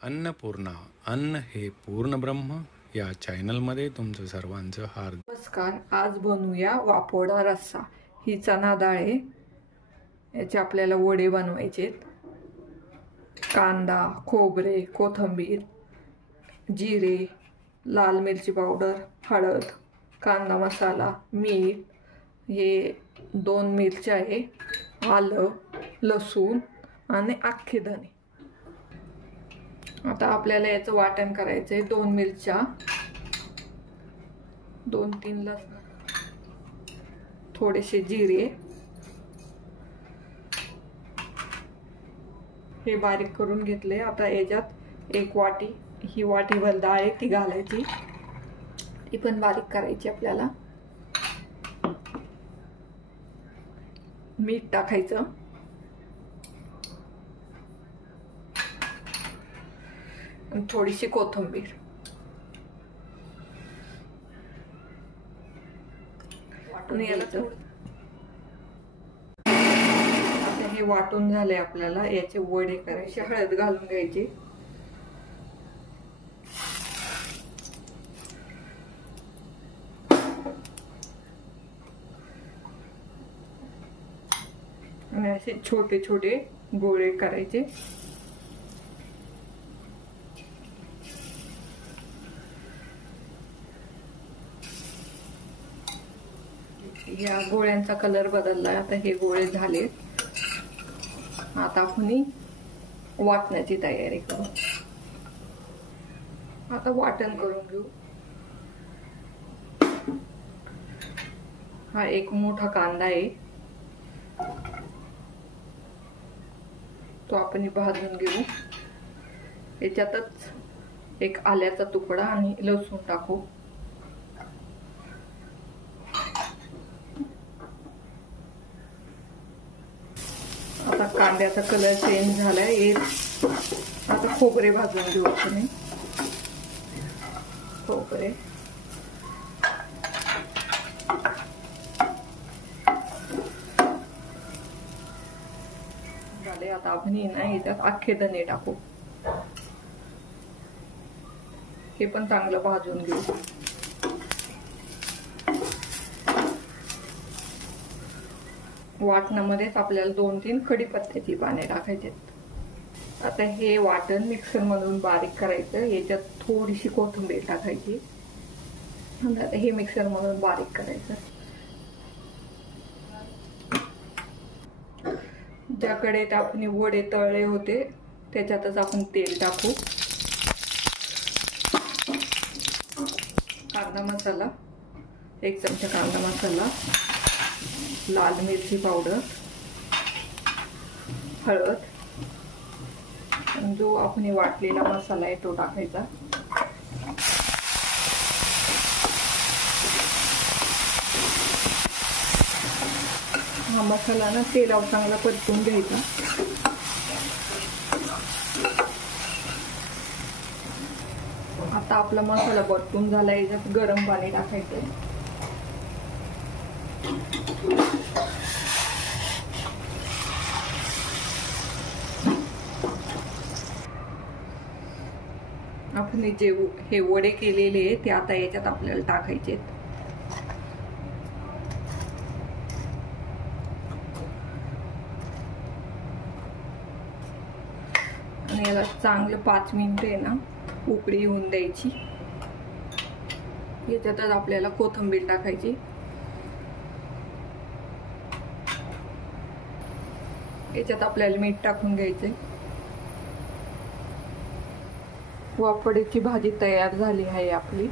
अन्नपूर्णा अन्न हे पूर्ण ब्रह्म या चॅनलमध्ये तुमचं सर्वांचं हार्दिक नमस्कार। आज बनवूया वापोडा रस्सा। ही चना डाळ आहे, याचे आपल्याला वडे बनवायचे। कांदा, खोबरे, कोथिंबीर, जिरे, लाल मिरची पावडर, हळद, कांदा मसाला, मीठ, हे 2 मिरच्या आहे, आलं, लसूण आणि अख्खे धने। आता आपल्याला याचं वाटण करायचंय। 2 मिरच्या, 2-3 लसूण, थोडेसे जिरे, हे बारीक करून घेतले। आता याच्यात 1 वाटी, ही वाटीभर डाळ आहे ती घालायची, ती पण बारीक करायची आपल्याला। मीठ टाकायचं, आणि थोडीशी कोथिंबीर, आणि याला आता हे वाटून झाले। आपल्याला याचे वडे करायचे, हळद घालून घ्यायची, आणि असे छोटे छोटे गोळे करायचे। या गोळ्यांचा कलर बदलला। आता हे गोळे झाले। आता आपण वाटण्याची तयारी करू। आता वाटण करून घेऊ। हा 1 मोठा कांदा आहे, तो आपण भाजून घेऊ। याच्यातच 1 आल्याचा तुकडा आणि लसूण टाकू। आता कांद्याचा कलर चेंज झालाय। आता खोबरे भाजून घेऊ आपण। खोबरे झाले। आता आपण याच्यात अख्खे धने टाकू, हे पण चांगलं भाजून घेऊ। वाटणामध्येच आपल्याला 2-3 कढीपत्त्याची पाने टाकायचे। आता हे वाटण मिक्सर मधून बारीक करायचं। याच्यात थोडीशी कोथिंबीर टाकायची, आणि आता हे मिक्सर मधून बारीक करायचं। ज्याकडे आपण वडे तळले होते त्याच्यातच आपण तेल टाकू। कांदा मसाला, 1 चमचा कांदा मसाला, लाल मिरची पावडर, हळद, जो आपण वाटलेला मसाला आहे तो टाकायचा। हा मसाला ना तेलावर चांगला परतून घ्यायचा। आता आपला मसाला परतून झाला। याच्यात गरम पाणी टाकायचं। आपण जे हे वडे केलेले ते आता याच्यात आपल्याला टाकायचे। आणि याला चांगलं 5 मिनिटे ना उकळी येऊन द्यायची। याच्यातच आपल्याला कोथिंबीर टाकायची। याच्यात आपल्याला मीठ टाकून घ्यायचंय। वाफड्याची भाजी तयार झाली आहे आपली।